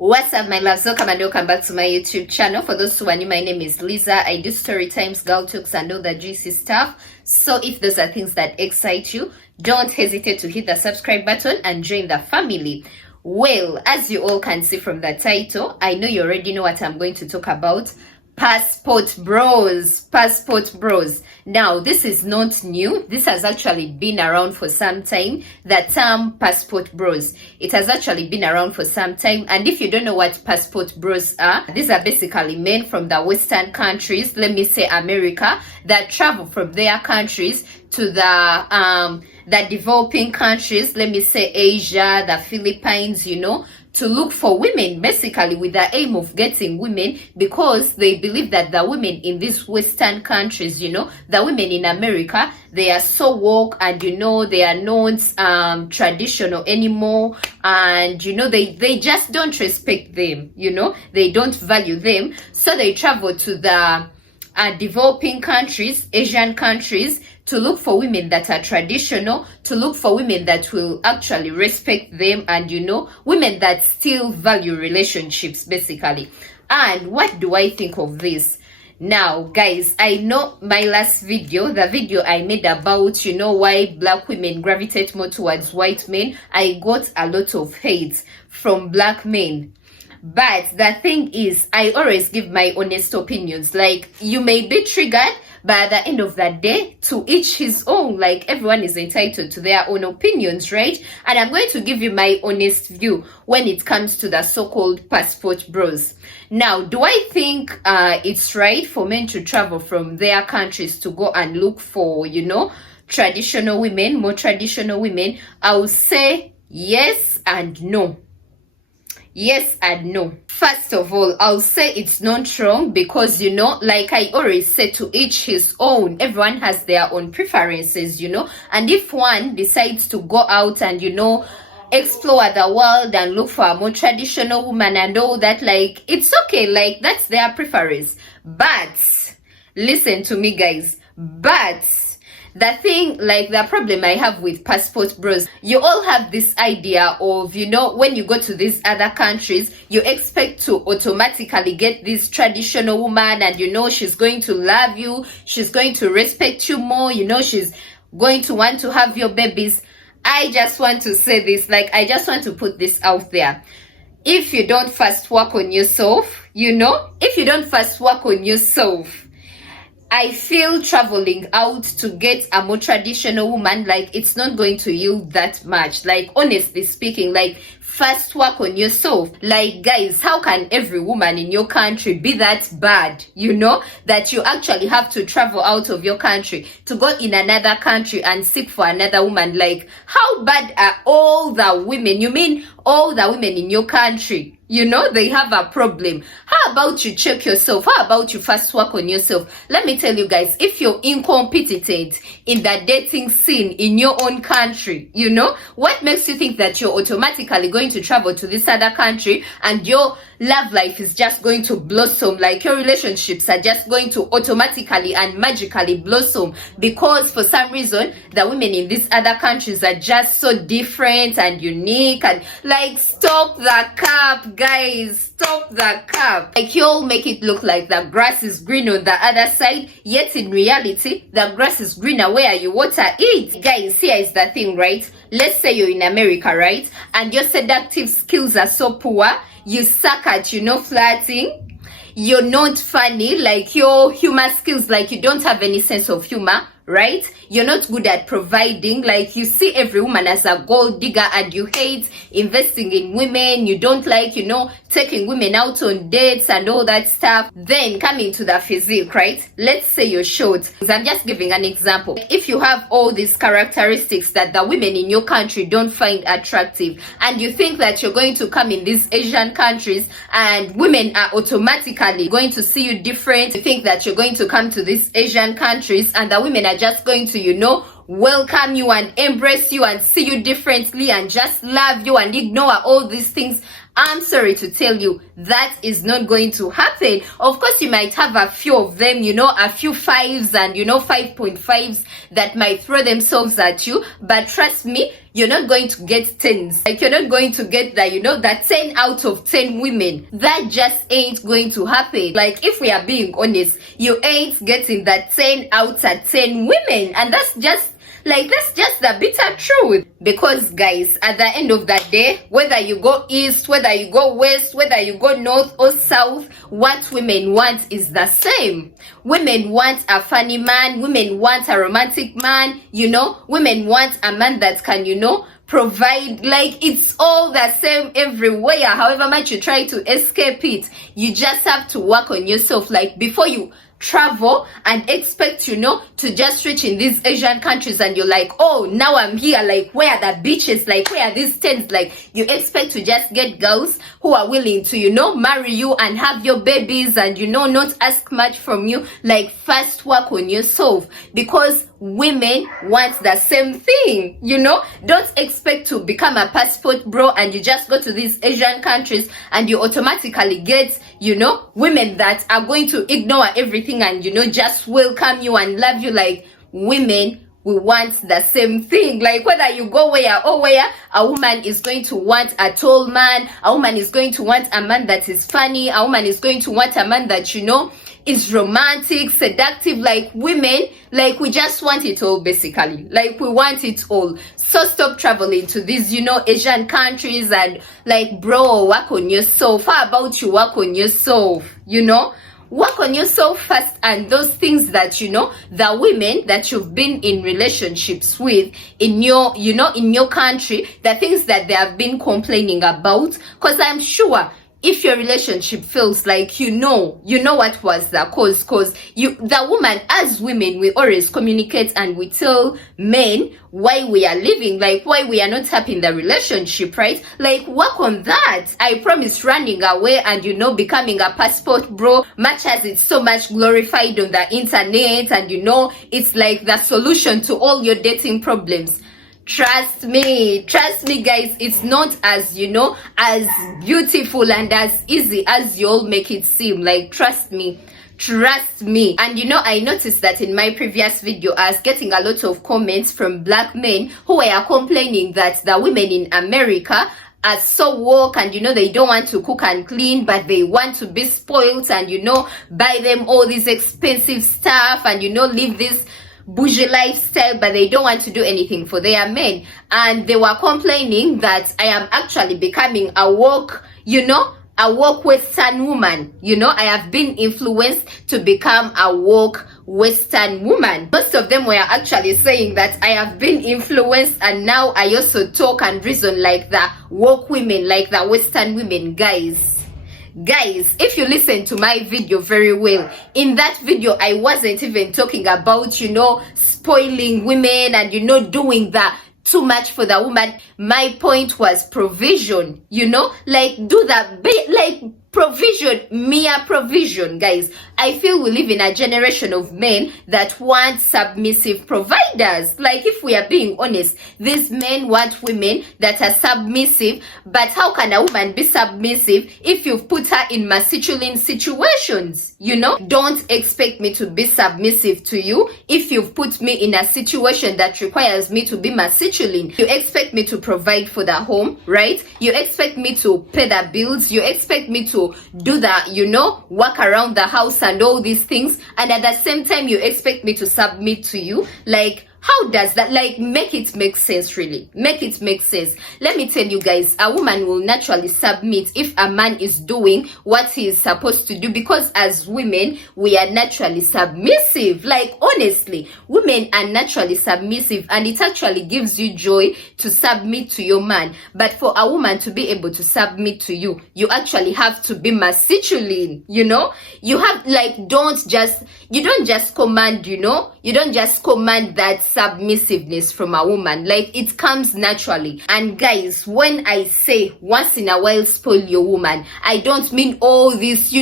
What's up, my loves? Welcome and welcome back to my YouTube channel. For those who are new, my name is Lisa. I do story times, girl talks, and all the juicy stuff. So if those are things that excite you, don't hesitate to hit the subscribe button and join the family. Well, as you all can see from the title, I know you already know what I'm going to talk about. Passport bros. Now, this is not new. This has actually been around for some time. The term passport bros, it has actually been around for some time. And if you don't know what passport bros are, these are basically men from the Western countries, let me say America, that travel from their countries to the developing countries, let me say Asia, the Philippines, to look for women, basically with the aim of getting women, because they believe that the women in these Western countries, the women in America, they are so woke, and they are not traditional anymore, and they just don't respect them, they don't value them. So they travel to the developing countries, Asian countries, to look for women that are traditional, to look for women that will actually respect them, and women that still value relationships, basically. And what do I think of this? Now, guys, I know my last video, the video I made about, why black women gravitate more towards white men, I got a lot of hate from black men. But the thing is, I always give my honest opinions. Like, you may be triggered, but at the end of the day, to each his own. Like, everyone is entitled to their own opinions, right? And I'm going to give you my honest view when it comes to the so-called passport bros. Now, do I think it's right for men to travel from their countries to go and look for, traditional women, more traditional women? I will say yes and no. Yes and no. First of all, I'll say it's not wrong because, like I always say, to each his own. Everyone has their own preferences, and if one decides to go out and, explore the world and look for a more traditional woman and all that, like, it's okay, like, that's their preference. But listen to me, guys, but the thing, like, the problem I have with passport bros, you all have this idea of, when you go to these other countries, you expect to automatically get this traditional woman, and she's going to love you, she's going to respect you more, she's going to want to have your babies. I just want to say this, like, I just want to put this out there. If you don't first work on yourself, if you don't first work on yourself, I feel traveling out to get a more traditional woman, like, it's not going to yield that much. Like, honestly speaking, like, first work on yourself. Like, guys, how can every woman in your country be that bad, that you actually have to travel out of your country to go in another country and seek for another woman? Like, how bad are all the women? You mean all the women in your country? They have a problem. How about you check yourself? How about you first work on yourself? Let me tell you guys, if you're incompetent in the dating scene in your own country, what makes you think that you're automatically going to travel to this other country and your love life is just going to blossom? Like, your relationships are just going to automatically and magically blossom because for some reason the women in these other countries are just so different and unique, and like, stop the cap, guys, stop the cap. Like, you all make it look like the grass is green on the other side, yet in reality the grass is greener where you water it. Guys, here is the thing, right? Let's say you're in America, right, and your seductive skills are so poor, you suck at flirting, you're not funny, like, your humor skills, like, you don't have any sense of humor, right? You're not good at providing, like, you see every woman as a gold digger and you hate investing in women, you don't like, taking women out on dates and all that stuff. Then coming to the physique, right? Let's say you're short. I'm just giving an example. If you have all these characteristics that the women in your country don't find attractive, and you think that you're going to come in these Asian countries and women are automatically going to see you different, you think that you're going to come to these Asian countries and the women are just going to, welcome you and embrace you and see you differently and just love you and ignore all these things I'm sorry to tell you, that is not going to happen. Of course, you might have a few of them, a few 5s and 5.5s that might throw themselves at you, but trust me, you're not going to get 10s. Like, you're not going to get that 10 out of 10 women. That just ain't going to happen. Like, if we are being honest, you ain't getting that 10 out of 10 women, and that's just the bitter truth. Because guys, at the end of that day, whether you go east, whether you go west, whether you go north or south, what women want is the same. Women want a funny man, women want a romantic man, women want a man that can, provide. Like, it's all the same everywhere. However much you try to escape it, you just have to work on yourself. Like, before you travel and expect to just reach in these Asian countries and you're like, oh, now I'm here, like, where are the beaches, like, where are these tents? Like, you expect to just get girls who are willing to marry you and have your babies and not ask much from you. Like, first work on yourself, because women want the same thing. Don't expect to become a passport bro and you just go to these Asian countries and you automatically get women that are going to ignore everything and just welcome you and love you. Like, women, we want the same thing. Like, whether you go where or where, a woman is going to want a tall man, a woman is going to want a man that is funny, a woman is going to want a man that is romantic, seductive. Like, women, like, we just want it all, basically. Like, we want it all. So stop traveling to these Asian countries and, like, bro, work on yourself. How about you work on yourself? Work on yourself first, and those things that the women that you've been in relationships with in your in your country, the things that they have been complaining about, because I'm sure if your relationship feels like you know what was the cause, because the woman, as women, we always communicate and we tell men why we are leaving, like why we are not happy in the relationship, right? Like, work on that. I promise, running away and becoming a passport bro, much as it's so much glorified on the internet and it's like the solution to all your dating problems. Trust me guys, it's not as as beautiful and as easy as you all make it seem. Like, trust me. And I noticed that in my previous video I was getting a lot of comments from black men who were complaining that the women in America are so woke and they don't want to cook and clean, but they want to be spoiled and buy them all this expensive stuff and live this bougie lifestyle, but they don't want to do anything for their men. And they were complaining that I am actually becoming a woke Western woman. I have been influenced to become a woke Western woman. Most of them were actually saying that I have been influenced and now I also talk and reason like the woke women, like the Western women. Guys, if you listen to my video very well, in that video I wasn't even talking about spoiling women and doing that too much for the woman. My point was provision, like, do that, like, provision, mere provision. Guys, I feel we live in a generation of men that want submissive providers. Like, if we are being honest, these men want women that are submissive. But how can a woman be submissive if you've put her in masculine situations? Don't expect me to be submissive to you if you've put me in a situation that requires me to be masculine. You expect me to provide for the home, right? You expect me to pay the bills. You expect me to do the work around the house and all these things, and at the same time you expect me to submit to you. Like, how does that, like, make it make sense? Really make it make sense. Let me tell you guys, a woman will naturally submit if a man is doing what he is supposed to do, because as women we are naturally submissive. Like, honestly, women are naturally submissive, and it actually gives you joy to submit to your man. But for a woman to be able to submit to you, you actually have to be masculine. You have, like, you don't just command that submissiveness from a woman. Like, it comes naturally. And guys, when I say once in a while spoil your woman, I don't mean all this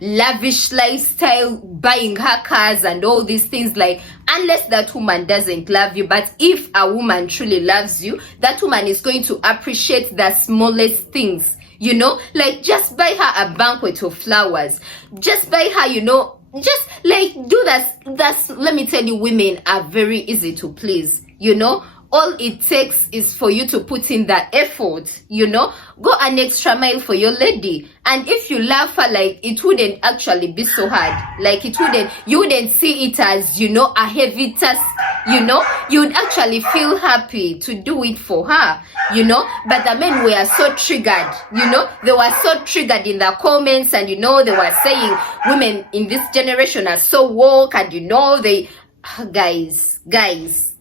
lavish lifestyle, buying her cars and all these things. Like, unless that woman doesn't love you. But if a woman truly loves you, that woman is going to appreciate the smallest things. you know, like just buy her a banquet of flowers, just buy her, you know, just like do that. That's, let me tell you, women are very easy to please, you know. All it takes is for you to put in that effort, you know. Go an extra mile for your lady. And if you love her, like, it wouldn't actually be so hard. Like, you wouldn't see it as, you know, a heavy task, you know. You'd actually feel happy to do it for her, you know. But the men were so triggered, you know. They were so triggered in the comments, and, you know, they were saying women in this generation are so woke, and, you know, they...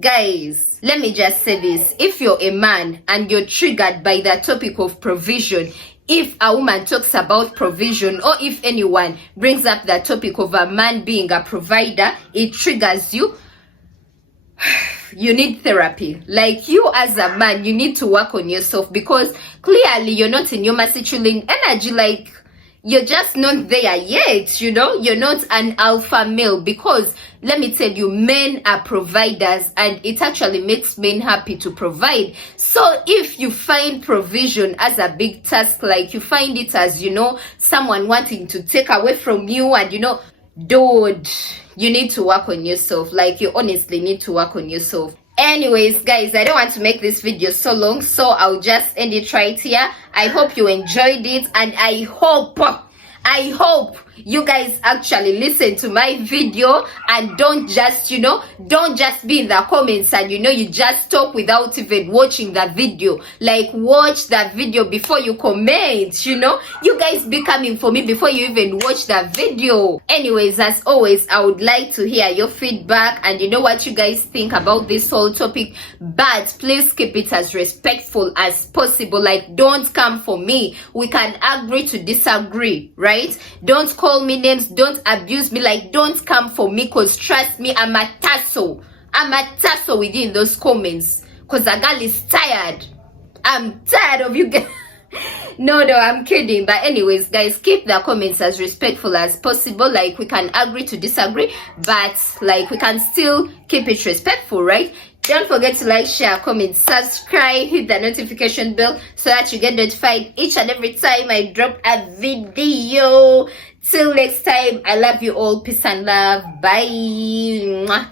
Guys, let me just say this. If you're a man and you're triggered by the topic of provision, if a woman talks about provision, or if anyone brings up the topic of a man being a provider, it triggers you, you need therapy. Like, you as a man, you need to work on yourself, because clearly you're not in your masculine energy. Like, you're just not there yet, you know. You're not an alpha male, because let me tell you, men are providers, and it actually makes men happy to provide. So if you find provision as a big task, like you find it as, you know, someone wanting to take away from you, and, you know, dude, you need to work on yourself. Like, you honestly need to work on yourself. Anyways, guys, I don't want to make this video so long, so I'll just end it right here. I hope you enjoyed it, and I hope you guys actually listen to my video, and don't just, you know, don't just be in the comments and, you know, you just talk without even watching the video. Like, watch the video before you comment, you know. You guys be coming for me before you even watch the video. Anyways, as always, I would like to hear your feedback, and you know what you guys think about this whole topic, but please keep it as respectful as possible. Like, don't come for me. We can agree to disagree, right? Don't call me names, don't abuse me. Like, don't come for me, because trust me, I'm a tussle within those comments, because the girl is tired. I'm tired of you guys. No, I'm kidding. But anyways, guys, keep the comments as respectful as possible. Like, we can agree to disagree, but like, we can still keep it respectful, right? Don't forget to like, share, comment, subscribe, hit the notification bell so that you get notified each and every time I drop a video. Till next time, I love you all. Peace and love. Bye.